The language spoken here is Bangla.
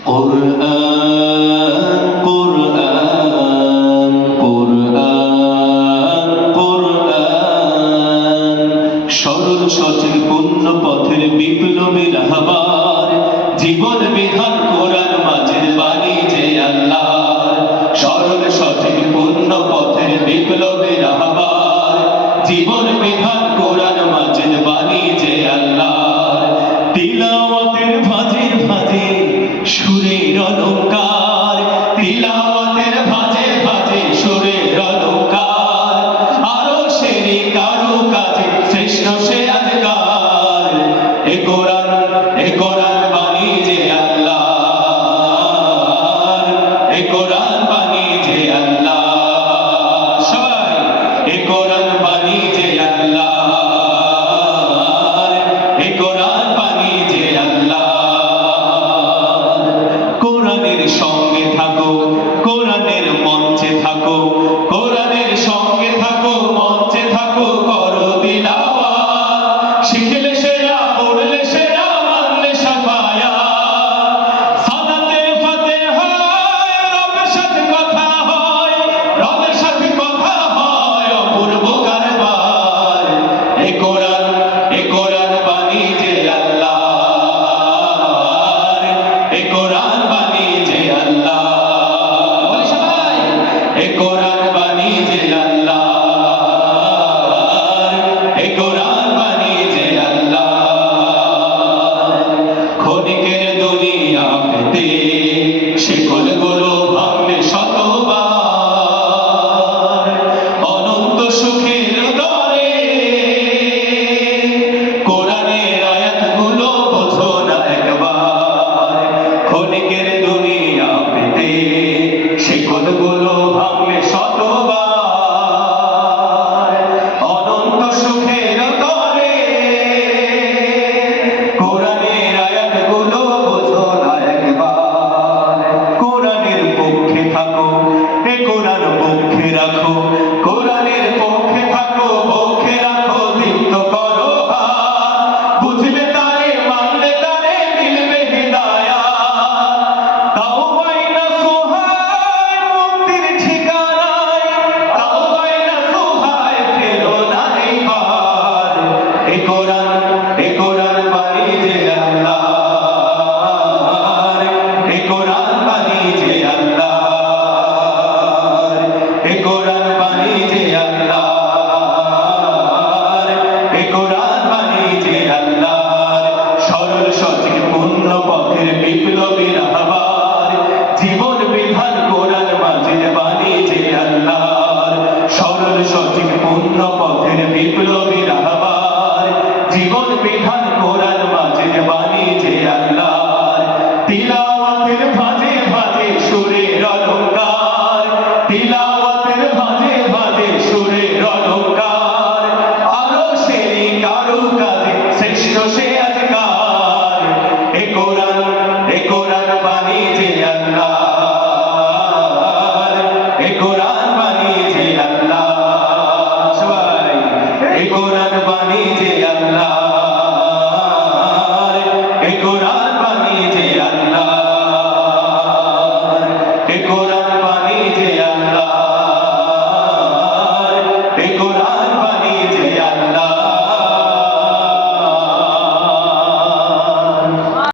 কোরআন কোরআন কোরআন কোরআন সরল সঠিক পূর্ণ পথের বিপ্লবী রাহবার জীবন বিধান কোরআন মাঝের বাণী যে আল্লাহর সরল সঠিক পূর্ণ পথের বিপ্লবী রাহবার জীবন বিধান কোরআন মাঝের বাণী যে আল্লাহর তিলাওয়াতের ভাজে ভাজে সুরের অলঙ্কার তিলাওয়াতের ভাজে ভাজে সুরের অলঙ্কার আরো সেরি কারো কাজে শ্রেষ্ঠ সে আজকার এ কোরআন বাণী যে আল্লাহর এ কোরআন বাণী যে আল্লাহ সবাই এ কোরআন বাণী যে আল্লাহর এ কোরআন বাণী যে আল্লাহ কোরআনের সঙ্গে থাকো কোরআনের মঞ্চে থাকো কোরআনের সঙ্গে থাকো মঞ্চে থাকো করো তিলাওয়াত শিখলে সেরা পড়লে সেরা মানলে শাফায়াত সালাতে ফাতিহা রবের সাথে কথা হয় রবের সাথে কথা হয় অপূর্ব কারবার এ কোরআন বাণী যে আল্লাহর এ কোরআন বাণী যে আল্লাহ বলি সবাই এ কোরআন বাণী যে আল্লাহর এ কোরআন বাণী যে আল্লাহ ক্ষণিকের দুনিয়া পেতে শিকলগুলো ভাঙলে শতবার অনন্ত সুখের দরে কোরআনের আয়াতগুলো বোঝো না একবার ক্ষণিকের দুনিয়া পেতে শিকলগুলো ভাঙলে শতবার অনন্ত সুখের দরে কোরআনের আয়াতগুলো বোঝো না একবার কোরআনের পক্ষে থাকো এ কোরআন পক্ষে রাখো কোরআনের পক্ষে থাকো পক্ষে রাখো দীপ্ত করো হাত বুঝলে তারে মানলে তারে মিলবে হিদায়াত তাওবায় নসুহায় মুক্তির ঠিকানায় তাওবায় নসুহায় ফেরো না এইবার এ কোরআন বাণী যে আল্লাহর এ কোরআন বাণী যে আল্লাহর এ কোরআন বাণী যে আল্লাহর এ কোরআন বাণী যে আল্লাহর সরল সঠিক পূর্ণ পথের বিপ্লবী রাহবার জীবন বিধান কোরআন মাঝের বাণী যে আল্লাহর সরল সঠিক পূর্ণ পথের বিপ্লবী রাহবার জীবন বিধান কোরআন মাঝের বাণী যে আল্লাহর তিলাওয়াতের ভাজে ভাজে সুরের অলঙ্কার তিলাওয়াতের ভাজে ভাজে সুরের অলঙ্কার আরো সেরি কারো কাজে শ্রেষ্ঠ সে আজকার এ কোরআন বাণী যে আল্লাহর এ কোরআন বাণী যে আল্লাহ সবাই এ কোরআন বাণী যে আল্লাহর এ কোরআন